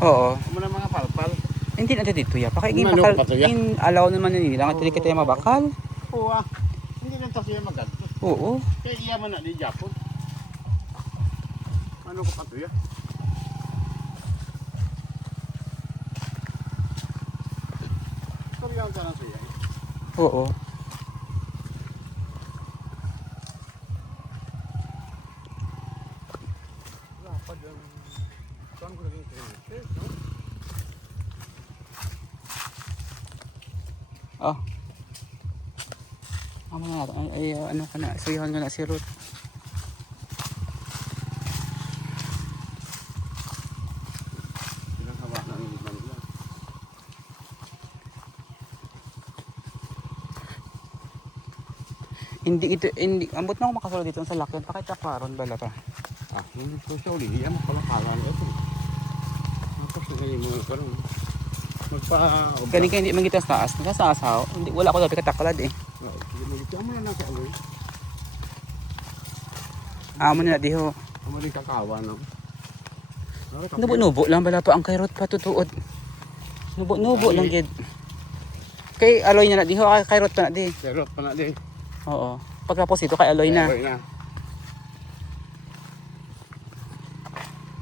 Oo. Amo na mga palpal. Hindi na dito ya. Pakay Manok bakal. pa to, ya? In alaw naman nila nga dili kita mabakal. Oo ah. Hindi lang tayo magadto. Oo. Kaya iya man na di Japon. Ano ko pa to ya? Sorry lang siya. Oo. Lapad yung saan ko naging training, no? Oh. Amo na natin. Ay, ano ka na. Suyahan ka na si Ruth. Pinanghawa na ng ibang nila. Hindi ito, hindi. Ambot na ako makasulod dito sa lakyan. Pakita karon bala pa. Ah, hindi ko siya uli. Iya mo pala kala ito. Tapos ngayon mo karon. Kani kaya hindi mangitas taas. Nakasaas ha. Hindi, wala ko dapat katakalad eh. Amo na nasa aloy. Amo na diho. Amo rin kakawa no. Nubo-nubo lang bala pa ang kairot pa tutuod. Nubo-nubo lang gid. Kay aloy na diho kay kairot pa na di. Serot pa na di. Oo. Pagkapos ito kay aloy na. Aloy na.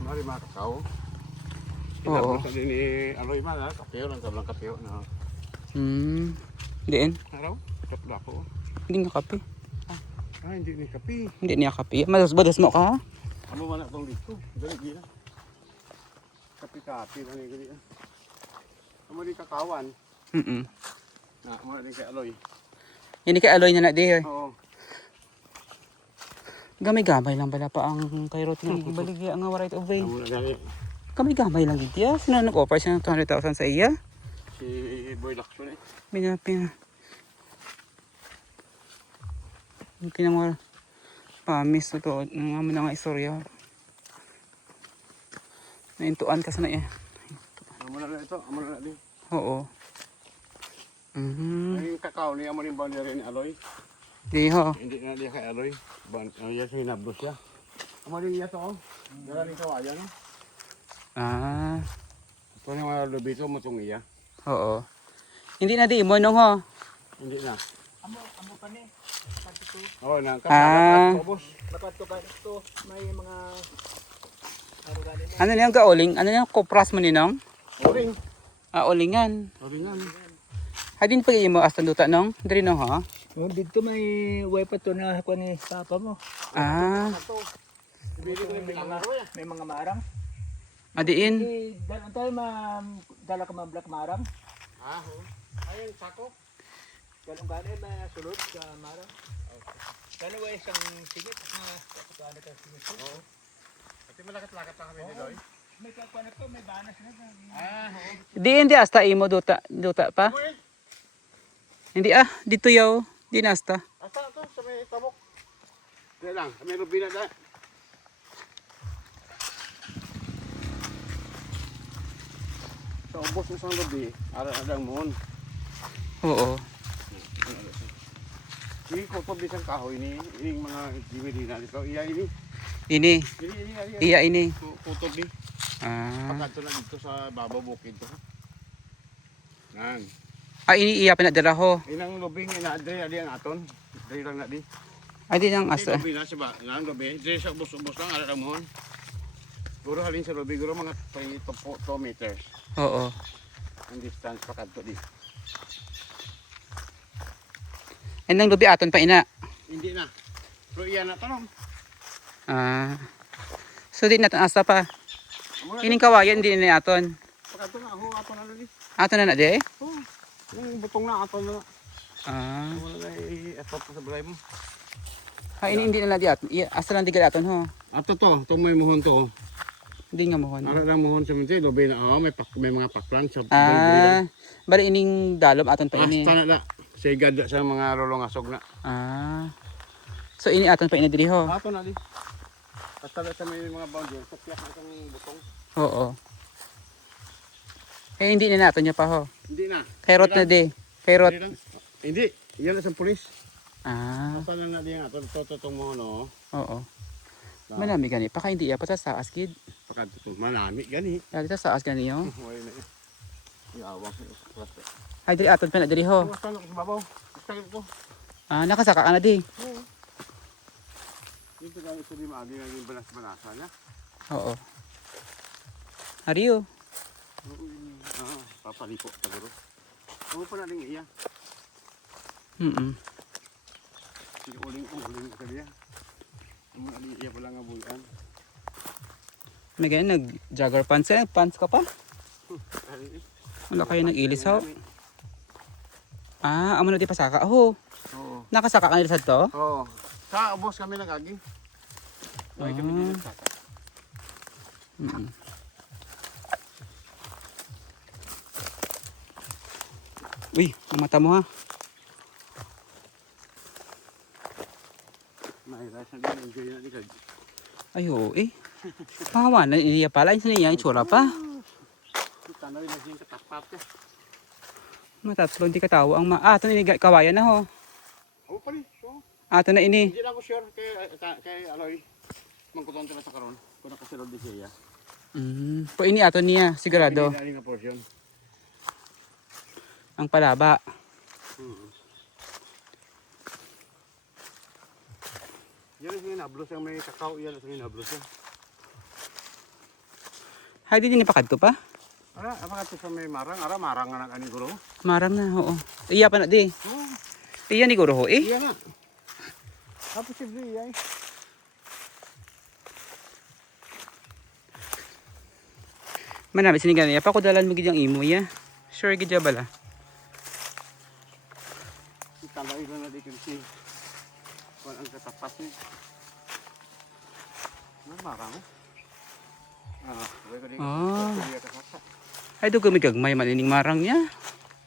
Mari mga kakao. Oo. Sa din ni aloy man ha. Kapeo lang tablang kapeo na. Diin. Araw. Kapla ko. Hindi nga kape. Ah, hindi ni kape. Hindi niya kape. Madas mo ka ha? Amo man atong dito. Dali gila. Kape lang ni gali. Amo di kakawan. Na amo na din kay aloy. Hindi kay aloy na di. Oo. Gamay-gamay lang bala pa ang kairot ni baligya nga right of way. Amo na dali. Gamay-gamay lang gid ya. Sino nag-offer siya ng 200,000 sa iya? Si Boy Lacson eh. Pinapin. Yung kinamor pamis to ng amo na nga istorya. Naintuan ka sana eh. Amo na ito. Amo na din. Oo. Ay kakao ni amo rin boundary ni aloy. Di ho. Hindi na dia kay aloy. Iya siya hinabdos siya. Amo rin iya to. Dala ni kawayan no. Ah. Ito ni mga lubito mo tong iya. Oo. Hindi na di mo nung ho. Hindi na. Amo pa ni. Pagto. Oo na Ah. boss. Dapat ko ba ito may mga arugani na. Ano niyang gaoling? Ano niyang kopras mo ninong? Oring. Ah, olingan. Oringan. Hadin pag mo asta duta nong? Diri no ha? Dito may wifi to na ko ni papa mo. Ah. May mga marang. Adiin. Dala tayo dala ka mga black marang. Ah, ho. Ayun sako. Ganun gani may sulod sa marang. Ganun ay isang sigit na ano ka sigit. Oo. Pati malakat-lakat lang kami ni Loy. May kakuan to, may banas na. Ah, ho. Di hindi asta imo duta pa. Hindi dito yaw. Di na asta. Asa to sa may tabok. Dito lang, may rubina da. Sa ubos ng isang lubi, ara-adang moon. Oo. Ini ko to bisang kahoy ni ining mga DVD na dito. Iya ini. Ini. Ini. Iya ini. Kutob ni. Ah. Pagkanto na dito sa babaw bukid to. Nan. Ini iya pinadala ho. Inang lubing ina adre ali ang aton. Dre lang na di. Ay di nang Asa. asta. Lubi na siya ba? Nang lubi. Dre sa ubos-ubos lang ara lang mohon. Guro halin sa lubi guro mga 3 to 4 meters. Oo. Ang distance pagkanto di. Ay nang lubi aton pa ina. Hindi na. Pero iyan na tanong. Ah. So di natin asta pa. Kining kawayan di na aton. Pagkanto na ako aton na di. Aton na di. Oh. Yung butong na aton na. Ah. Wala na i-effort sa balay mo. Ha ini hindi na di aton. Asta lang di ka aton ho. Ato to, may muhon to. Hindi nga mohon. Ara lang muhon sa mga lobe na may mga paklan sa Ah. Bali ining dalom aton pa ini. Basta na da. Sigad sa mga rolong asog na. Ah. So ini aton pa ini diri ho. Ato na di. Basta sa may mga boundary, sa tiyak na itong butong. Oo. Eh hindi na naton niya pa ho. Hindi na. Kairot na di. Kairot. Hindi lang. Hindi. Yan na sa pulis. Ah. Basta lang na di nga. Totoo mo no. Oo. Manami gani pa kay hindi iya pa sa askid. makadto to. Manami gani. Ya dito sa as kaniyo. Way na. Yawa ko plato. Ay diri aton pa na diri ho. Basta ko sa babaw. Basta ko. Ah nakasaka ka na di. Oo. Dito kami sa di maagi ng banas-banasa niya. Oo. Ariyo. Papaliko siguro. Ano pa na rin iya? Sige uling ka diya. Ang ali iya pala nga bulan. May ganyan nag-jogger pants eh. Pants ka pa? Wala kayo nag-ilis ho. Ah, amo na di pasaka ho. Oo. Nakasaka ka nila sa to? Oo. Sa boss kami nag-agi. Ay kami din nagsaka. Uy, ang mata mo ha. May rasa din enjoy na di kag. Ay oo eh. Pahawanan niya pala. Isa niya yung tsura pa. Tanaw na din katapat ka. Matatlo hindi katawa ang ito na kawayan na ho. Oo pa rin. So, Ato na ini. hindi na ako sure kay Aloy. Mangkuton tala sa karon. Kung nakasulod di siya. Po ini ato niya sigurado. Hindi na portion. Ang palaba. Yan ang hinablos yung may kakao. Yan ang hinablos yan. Hay di nipakad ko pa. Ara, apa ka sa may marang? Ara, marang nga nag-ani guro. Marang na, oo. Iya pa na di. Oo. Iya ni guro ho eh. Iya na. Tapos si Bri, ay. Manami sinigan niya pa ko dalan mo gid yung imo ya. Sure gid ya bala. Italay na di kasi. Kung ang katapat niya. Marang. Wala ka din. Kuya kakasa. Ay do gami gagmay manining marang niya.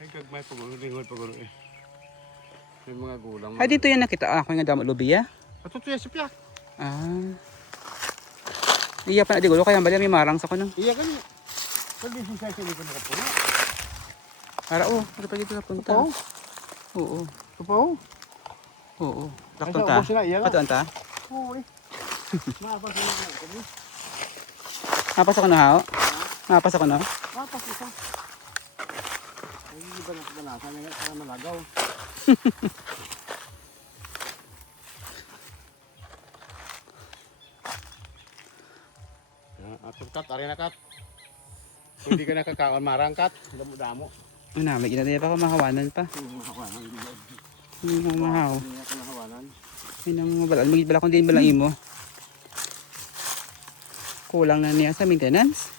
Ay gagmay paguro, lingod paguro eh. May mga gulang. Ay dito yan nakita ako nga damo lubi ya. Ato to ya siya. Ah. Iya pa na di gulo kaya bali may marang sa kuno. Iya kan. Pwede siya sa likod na kapuno. Para ano pa dito napunta. Tupaw. Oo. Tupaw. Oo. Ay, Dakton sa ta. ubos na, iya na. Patuan ta. Oo eh. Mapas na lang kami. Mapas ako na ha. Mapas ako na. Mapas ito. Ay, iba na banasan nga para malagaw. Ato kat, ari na kat. Kung hindi ka nakakaon marang kat, damo-damo. Ano, may ginadaya pa ako mahawanan pa. Hawanan, Yung mahaw. hindi ako nahawanan. Ay nang mabalal. Magigit bala kung din balang imo. Kulang na niya sa maintenance.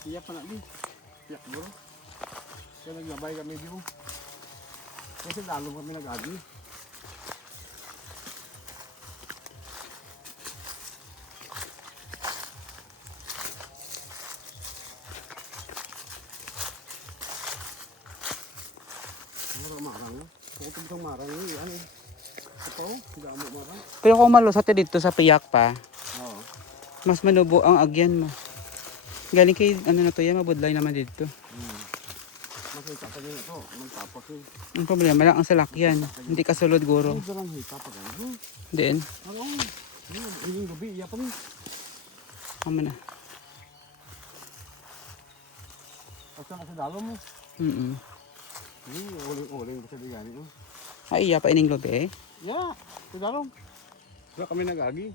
Siya pa na di. Siyak bro. Kaya naglabay kami di mo. Kasi lalo kami nag-agi. Marang na. Kung itong marang yun, yan eh. Kapaw, hindi mo marang. Pero kung malusot dito sa piyak pa, Oo. mas manubo ang agyan mo. Galing kay ano na to yan, mabudlay naman dito. Makita pa din ito, magtapos yun. Ang problema lang ang salakyan. Hindi kasulod guro. Ay, darang hita pa gano'n. Then, Oo. Yung gabi, iya pa rin. kamo na. Basta na sa dalo mo. Uling-uling ko sa digani. Ay, iya pa ining lobe eh. Yeah, sa dalo. Wala kami nag-agi.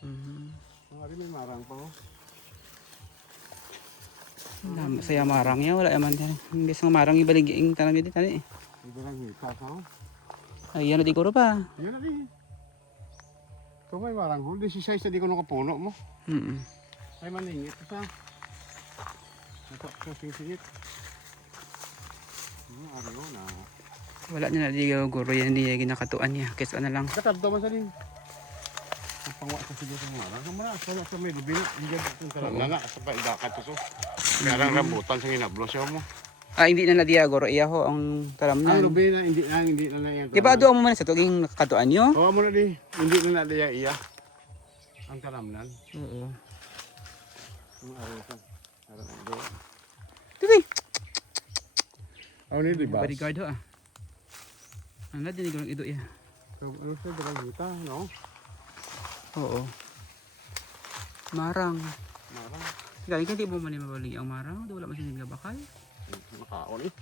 Ang ari may marang pa. Saya marang ya, wala yaman din. Hindi sa marang ibalig yung tanam dito tani. Hindi lang hita sa. Ay, yan na di guro pa. Yan na din. Ito may marang hul. Di si size na di ko nakapuno mo. Ay maningit sa. Natak sa singit. Ari ko na. Wala na di guro yan, hindi ginakatuan niya. Kesa na lang. Katadto man sa din. Ang pangwa sa sige sa marang. Kamara, sa may lubin. Hindi ka itong talanga. Sa paidakat ito. Kaya lang rambutan sa ginablos siya mo. Ah, hindi na diya guro iya ho ang Ang talamnan. lubin na hindi na yan. Di ba doon mo man sa tuging nakakatuan niyo? Oo mo na di. Hindi na nadiya iya. Ang kalamnan. Oo. Ang araw. Araw. Tuloy. Ano ni di ba? Bodyguard ho ah. Ano din guro ido ya. So, ano siya, dalaguta, no? Oo. Marang. Marang. Galing ka di mo man mabali ang marang. Wala man siya bakal. Nakaon eh.